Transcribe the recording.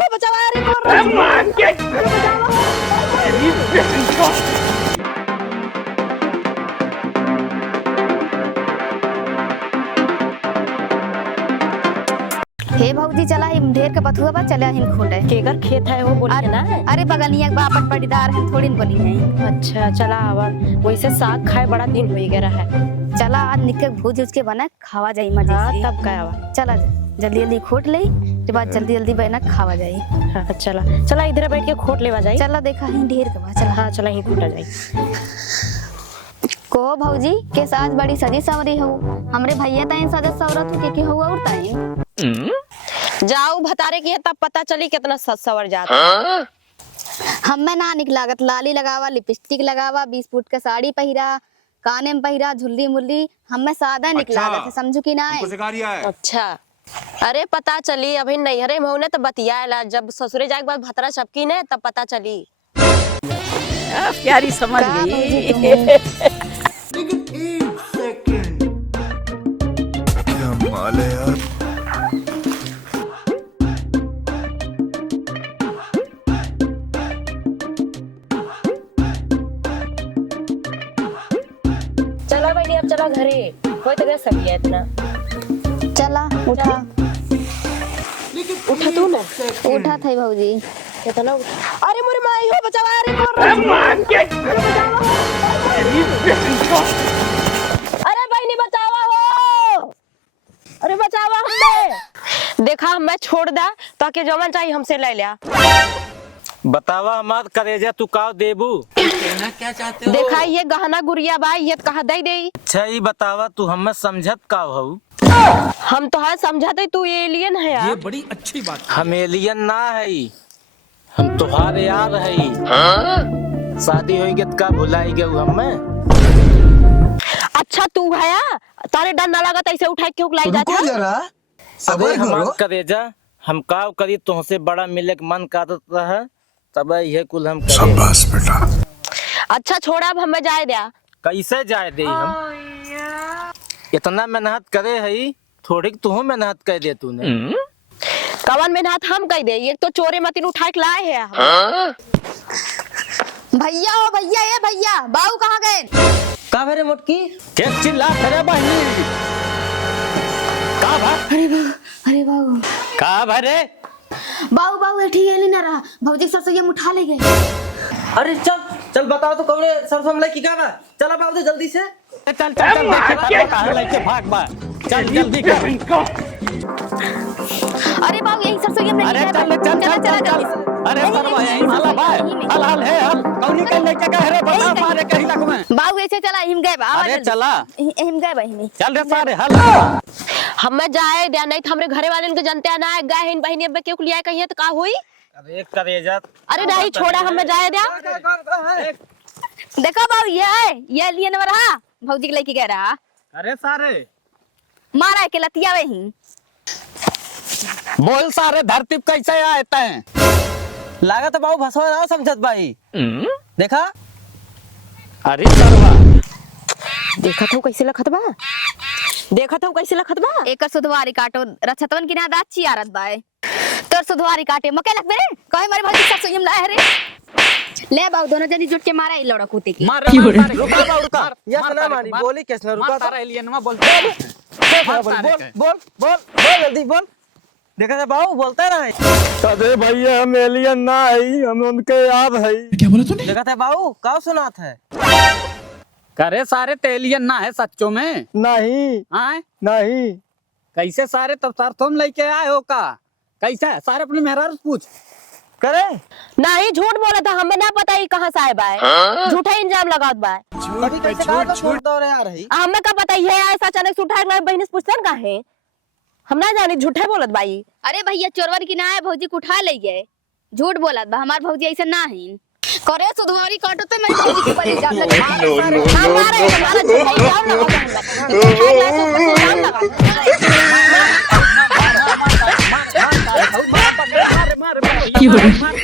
हो बचावा रे मार के हे भौजी चला हिम ढेर के बथुआ बा चला हिम खोटे केकर खेत है वो बोली है ना। अरे बगलिया के बापन पटीदार है थोड़ी बोली है। अच्छा चला आवा वैसे साग खाए बड़ा दिन हो गया है। चला आज निके भूज उसके बना खावा जाई मजे से। तब का आवा चला जल्दी जल्दी खोट ले के बाद जल्दी जल्दी बना खावा जाई। हाँ चला चला इधर बैठ के खोट लेवा जाई। चला देखा ही ढेर के बा चला। हाँ चला ही खोटा जाई। को भौजी के साथ बड़ी सजी सवरी हो हमरे भैया ताइन सजे सवरत के हुआ और ताइन जाओ भतारे की है तब पता चली कितना सवर जाता। हमें ना निक लागत लाली लगावा लिपस्टिक लगावा 20 फुट का साड़ी पहिरा काने में पहिरा झुल्ली मुल्ली हमें सादा निक लागत है समझू की ना है। अच्छा अरे पता चली अभी नैहरे में होने तो बतिया जब ससुरे जाए के बाद भतरा चपकी ने तब पता चली। प्यारी समझ गई। चला भाई अब चला घरे कोई तो सब है इतना। चला उठा उठा तू ना उठा थे भौजी कितना अरे मोरे माई हो बचावा रे अरे बहनी बचावा हो अरे बचावा हमने देखा मैं छोड़ दा ताकि जवन चाहिए हमसे ले लिया। बतावा हमार करेजा तू का देबू कहना क्या चाहते हो? देखा ये गहना गुड़िया बा ये कहा दे दे। अच्छा ही बतावा तू हमें समझत का हऊ। हम तो हाँ समझाते तू एलियन है यार। ये बड़ी अच्छी बात है। हम एलियन ना है हम तुहार यार है। शादी होगी तो का भुलाई गए हमें। अच्छा तू है तारे डर ना लगा ऐसे उठा के लाई जाता जरा अबे हमार करेजा हम का करी तुमसे बड़ा मिले के मन करत रहा तब ये कुल हम शाबाश बेटा। अच्छा छोड़ा अब हमें जाए दिया कैसे जाए दे हम इतना मेहनत करे है थोड़ी तू मेहनत कर दे तूने। कवन मेहनत हम कह दे ये तो चोरे मतीन उठा के लाए है। भैया हो भैया ये भैया बाऊ कहाँ गए? का भरे मोटकी के चिल्ला करे बहनी का भर अरे बाऊ का भरे बाऊ बाऊ ठीक है ना रहा भौजी सरसों ये उठा ले गए। अरे चल चल बताओ तो कौन सरसों में की का बा चला बाबू जल्दी से चल चल चल देखे कहां लेके भाग बा चल जल्दी कर इनको। अरे बाऊ यही सरसों ये अरे चल चल चल चल चल अरे सरवा यही माला भाई हल हल है हल कौनी के लेके गए रे बता मारे कहीं लग में बाऊ ऐसे चला हिम गए बा अरे चला हिम गए बहिनी चल रे सारे हल हमें जाए दिया नहीं तो हमरे घरे वाले को जानते ना है गए इन बहनी अब क्यों लिया कहीं तो का हुई। अरे करेजा अरे नहीं छोड़ा हमें जाए दिया। देखो बाऊ ये लिए नंबर रहा भौजी के लेके गए रहा। अरे सारे मारा के लतिया वही बोल सारे धरती पे कैसे आए हैं? लागत बाबू भसवा ना समझत भाई देखा। अरे सरवा देखा था कैसे लखत बा देखा था कैसे लखत बा। एक सुधवारी काटो रछतवन की ना दाची आरत बाय तोर सुधवारी काटे मके लग मेरे कहे मारे भौजी सरसों ये लाए रे ले बाऊ दोनों जल्दी जुट के मारा लड़ा कूते की मार रुका बाबू रुका या सुना मारी बोली कैसे रुका तारा एलियन में बोलते बोल जल्दी बोल देखा था बाबू बोलता रहा। अरे भैया हम एलियन ना है हम उनके याद है। क्या बोला तूने? देखा था बाबू का सुनात है। करे सारे तेलियन ना है सच्चों में नहीं आए नहीं कैसे सारे तब सार तुम लेके आए हो का कैसे है? सारे अपने मेहरारू से पूछ करे नहीं झूठ बोला था हमें ना पता ही कहाँ से आए बा झूठा इंजाम लगात बा। अभी कैसे कहा तो छोड़ दो रे यार है हमें का पता है ऐसा अचानक से उठा के बहनी से पूछतन का है हम ना जाने झूठे बोलत बाई। अरे भैया चोरवर की ना है भौजी को उठा ले गए झूठ बोलत बा हमार भौजी ऐसा ना है करे सुधवारी काटो तो मैं भौजी के पर इल्जाम लगा हमारा झूठा इल्जाम लगा। मार